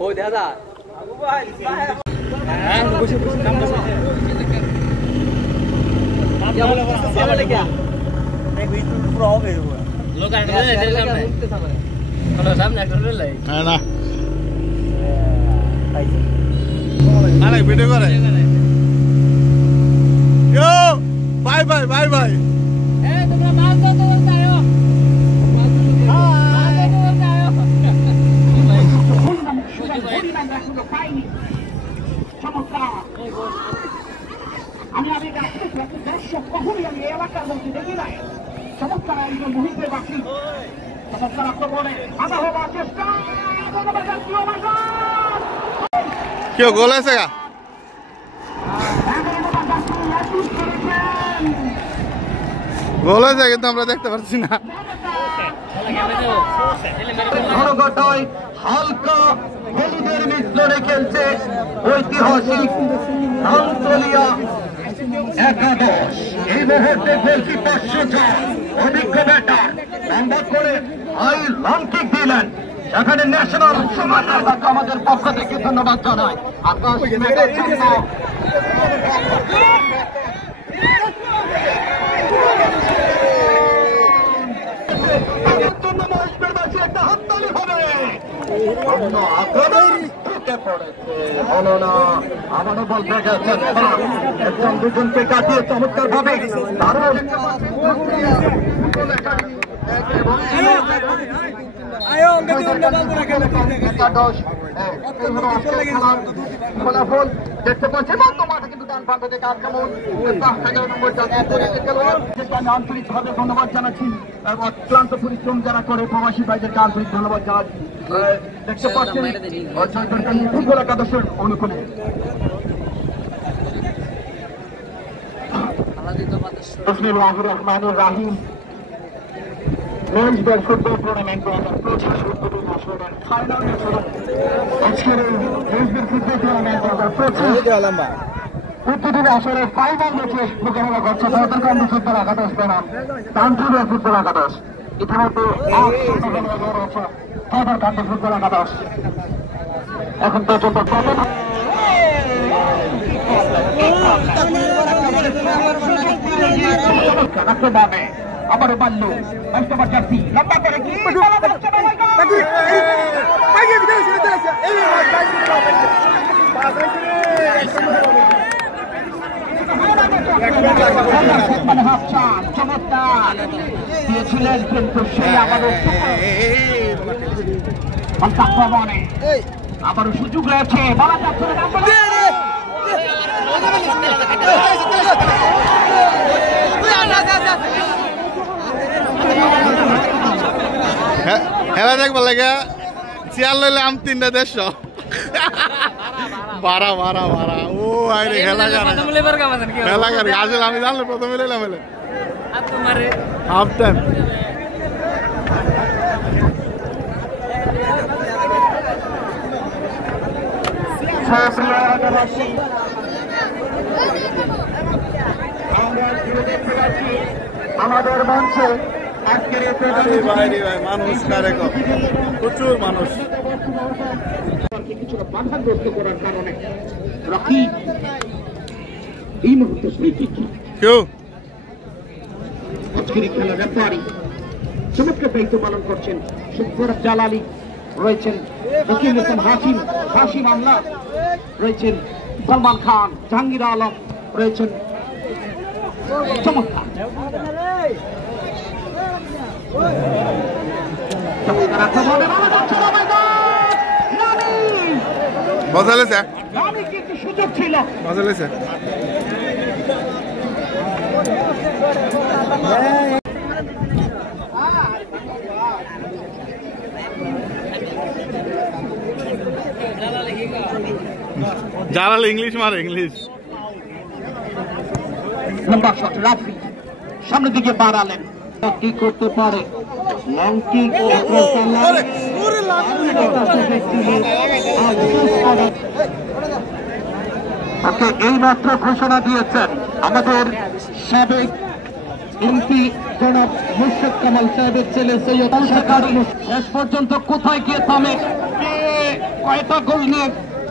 ওই দেখা যা ভিডিও করে বাই বাই বাই বাই আমি দর্শক কখনই আমি এলাকার মধ্যে দেখি নাই চমৎকার একজন মুহূর্তে বাকি চমৎকার আক্রমণে আধা হবার চেষ্টা কেউ গোল আছে গা গোল আছে কিন্তু আমরা দেখতে পাচ্ছি না হালকা হলুদের মিশ্রণে খেলছে ঐতিহাসিক আন্তলিয়া একাদশ এই মুহূর্তে গোলকিপার সোজা অভিজ্ঞ ব্যাটার নম্বর করে হাই লং কিক দিলেন সেখানে ন্যাশনাল সমাজের তাকে আমাদের পক্ষ থেকে ধন্যবাদ জানাই আকাশ মেঘের জন্য একটা হাততালি হবে হলো না আবারও বলতে গেছেন একজন দুজনকে কাটিয়ে চমৎকার ভাবে ফলাফল দেখতে পাচ্ছেন মাঠে কিন্তু ডান প্রান্ত থেকে আক্রমণ আমি আন্তরিকভাবে ধন্যবাদ জানাচ্ছি অক্লান্ত পরিশ্রম যারা করে প্রবাসী ভাইদেরকে আন্তরিক ধন্যবাদ জানাচ্ছি দেখতে পাচ্ছেন ফুটবল একাদশের অনুকূলে বিসমিল্লাহির রহমানির রহিম মেন্সদের ফুটবল টুর্নামেন্ট 2025 উদ্বোধন আসরের ফাইনাল ম্যাচ আজকের মেন্সদের ফুটবল টুর্নামেন্ট 2025 উদ্বোধন আসরের ফাইনাল ম্যাচে মোকাবেলা করছে সদরকান্দি ফুটবল একাদশ বনাম তান্ত্রিক ফুটবল একাদশ ইতিমধ্যে সদরকান্দি ফুটবল একাদশ এখন পর্যন্ত আবারও বাল্লু অষ্টমর জার্সি লম্বা করে কি চমৎকার দিয়েছিলেন কিন্তু সেই আবারও আক্রমণে আবারও সুযোগ রয়েছে বলা যাচ্ছে খেলা দেখবার লাগে চেয়ার লইলে আম 3টা 150 বারা বারা বারা ও আরে খেলা করে আসলে আমি জানলে প্রথমে লইলাম হাফ টাইম আমাদের মঞ্চে আজকের মানুষ প্রচুর মানুষ কিছুটা বাধাগ্রস্ত করার কারণে রকি এই মুহূর্তে কেউ আজকের খেলার রেফারি চমৎকার দায়িত্ব পালন করছেন শুভ্র জালালি রয়েছেন হাসিম আমলা রয়েছেন সলমান খান জাহাঙ্গীর আলম রয়েছেন চমৎকার বদলেছে সুযোগ ছিল বদলেছে জালাল ইংলিশ মারে ইংলিশ লম্বা শট রাফি সামনের দিকে বাড়ালেন কি করতে পারে লং কিক এই মাত্র ঘোষণা দিয়েছেন আমাদের সাবেক এমপি জনাব মুর্শিদ কামাল সাহেবের ছেলে সৈয়দ শেষ পর্যন্ত কোথায় গিয়ে থামে কয়টা গোল নিয়ে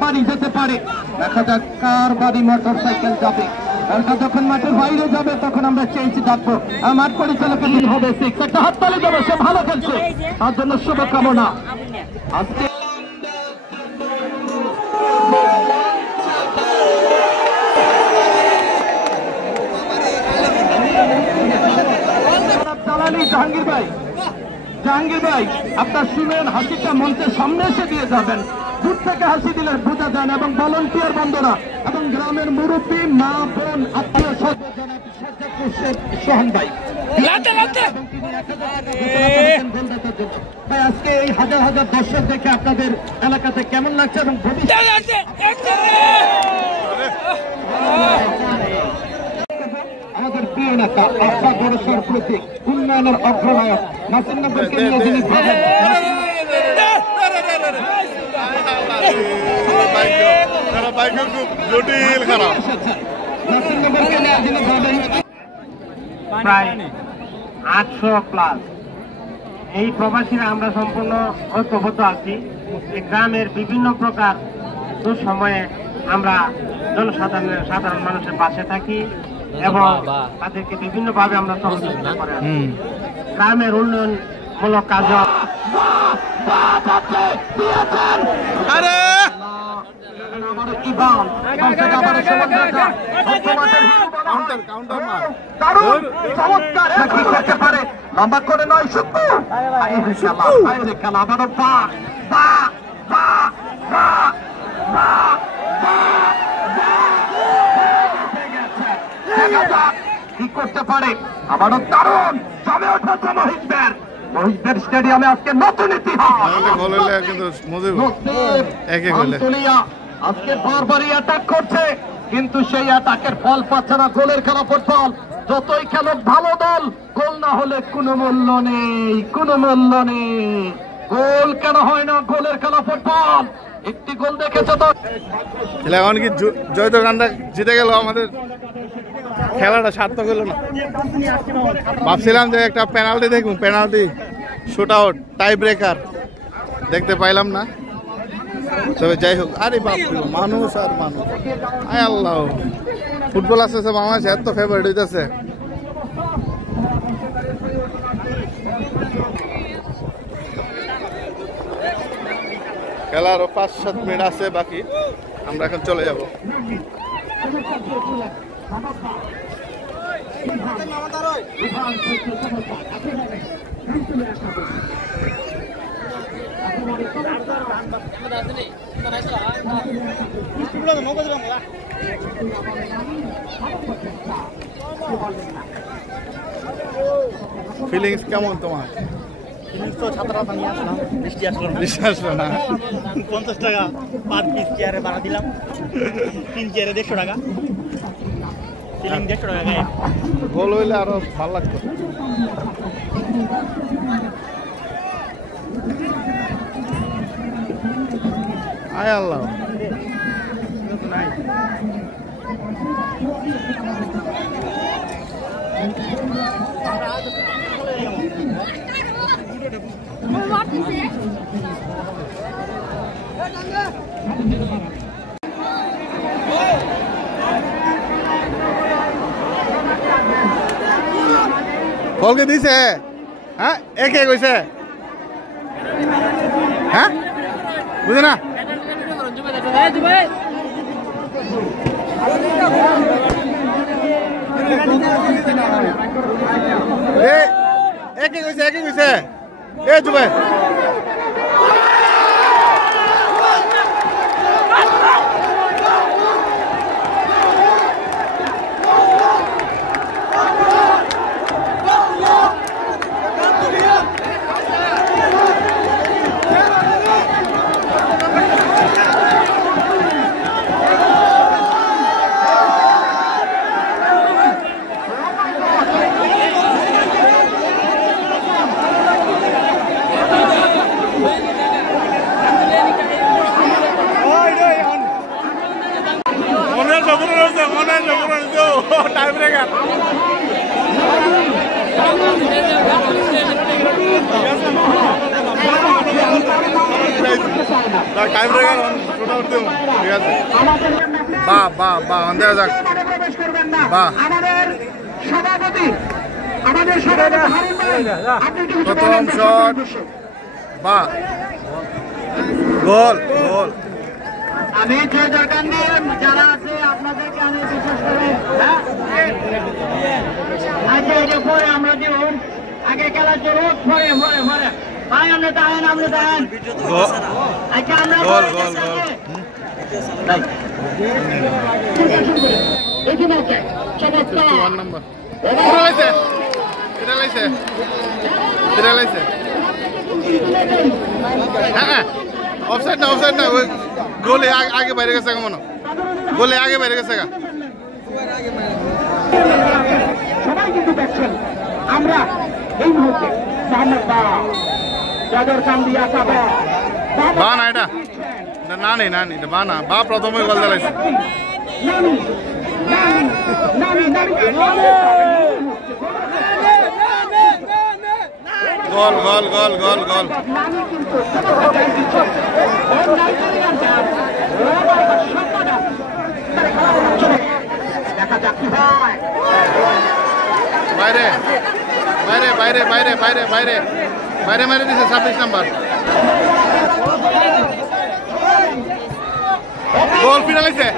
বাড়ি যেতে পারে দেখা যাক কার বাড়ি মোটর সাইকেল যাবে বলটা যখন মাঠের বাইরে যাবে তখন আমরা চেঞ্জ ডাকবো মাঠ পরিচালকের দিন হবে 6 একটা হাততালি দেবো সে ভালো খেলছে তার জন্য শুভকামনা আজকে জাহাঙ্গীর ভাই আপনার শুনেন হাসিটা মঞ্চের সামনে এসে দিয়ে যাবেন দূর থেকে হাসি দিলে বোঝা যায় না এবং ভলান্টিয়ার বন্ধুরা এবং গ্রামের মুরব্বী মা বোন আত্মীয় সোহান ভাই ভাই আজকে এই হাজার হাজার দর্শক দেখে আপনাদের এলাকাতে কেমন লাগছে এবং আমাদের প্রিয় নেতা আশা ভরসার প্রতীক উন্নয়নের অগ্রনায়ক নাসিরনগরকে নিয়ে যিনি প্রায় 800 প্লাস এই প্রবাসীরা আমরা সম্পূর্ণ ঐক্যবদ্ধ আছি গ্রামের বিভিন্ন প্রকার দুঃসময়ে আমরা সাধারণ মানুষের পাশে থাকি এবং তাদেরকে বিভিন্ন ভাবে আমরা সহযোগিতা করে গ্রামের উন্নয়নমূলক কাজ লম্বা করে নয় শুধু খেলা আবারও কি করতে পারে আবারও দারুণ জমে ওঠা মহিষদের স্টেডিয়ামে আজকে নতুন ইতিহাস আজকে বারবারই অ্যাটাক করছে কিন্তু সেই অ্যাটাকের ফল পাচ্ছে না গোলের খেলা ফুটবল যতই খেলুক ভালো দল গোল না হলে কোনো মূল্য নেই গোল কেন হয় না গোলের খেলা ফুটবল একটি গোল দেখেছে তো এখন কি জয়তো গানটা জিতে গেল আমাদের খেলাটা সার্থক হলো না ভাবছিলাম যে একটা পেনাল্টি দেখুন penalty shoot out tie breaker দেখতে পাইলাম না তবে যাই হোক আরে বাপ মানুষ আর মানুষ আয় আল্লাহ ফুটবল আসতেছে বাংলাদেশে এত ফেভারিট হইতেছে খেলার 5-7 মিনিট আছে বাকি আমরা এখন চলে যাব ফিলিংস কেমন তোমার তো ছাত্রা নিয়ে আসলাম বৃষ্টি আসলো না 50 টাকা পার পিস চেয়ারে ভাড়া দিলাম 3 চেয়ারে 150 টাকা ফিলিং 150 টাকা গায়ে গোল হইলে আরো ভালো লাগতো আয় আল্লাহ ফলকে দিছে হ্যাঁ একে কইছে হ্যাঁ বুঝে না একে কইছে এ জুবে time breaker time breaker shoot out দেব ঠিক আছে বাহ বাহ বাহ দেওয়া যাক বাহ প্রথম শট বাহ গোল গোল আমি জয়কান্দি যারা আছে আপনাদেরকে আমি বিশেষ করে আচ্ছা এটা পরে আমরা দিব আগে খেলার জন্য পরে পরে পরে ভাই আমরা দাঁড়ান আচ্ছা আমরা গোল গোল গোল ওয়ান নাম্বার হ্যাঁ অফসাইড না ওই গোলে আগে বাইরে গেছে মনে গোলে আগে বাইরে গেছে সবাই কিন্তু দেখছেন আমরা এই মুহূর্তে বা না এটা না নেই এটা বা না বা প্রথমে গোল দিলাইছে গোল গোল গোল গোল গোল বাইরে বাইরে বাইরে বাইরে বাইরে বাইরে বাইরে মেরে দিছে 26 নাম্বার গোল ফিনালাইছে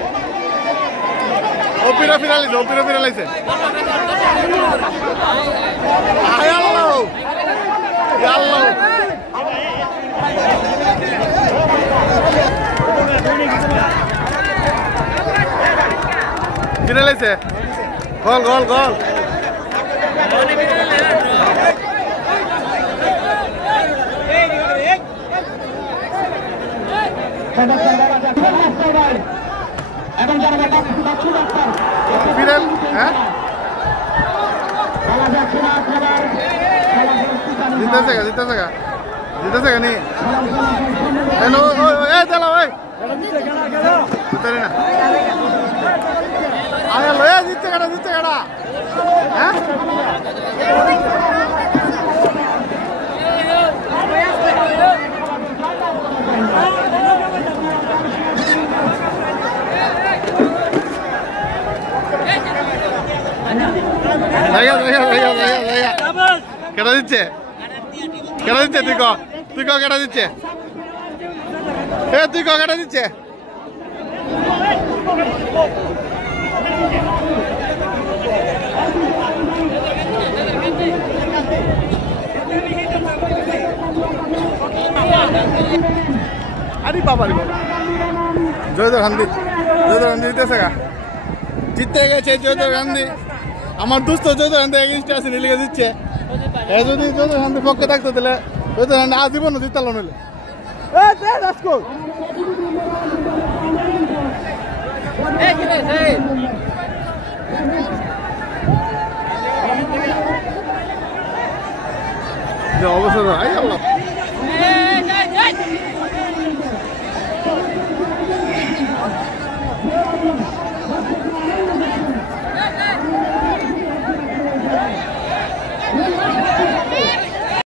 ওপিরা ফিনালাইছে আল্লাহ আল্লাহ ফিনালাইছে গোল গোল গোল ফিনাল হ্যাঁ জিতেছে নি হ্যালো এ চলো ওই জিতে না আলো এ জিতছে কাটা হ্যাঁ কেটা দিচ্ছে তুই কেটা দিচ্ছে তুই কেটা দিচ্ছে আরে বাবা জয়দর গান্ধী জিতেছে জিততে গেছে জয়দর গান্ধী আমার দোস্ত জয়দর গান্ধী এগেইনস্টে আছে নিলে দিচ্ছে যদি জয়দর গান্ধীর পক্ষে থাকতো তাহলে জয়দর গান্ধী আজীবন জিতাল নইলে অবসর আই আল্লাহ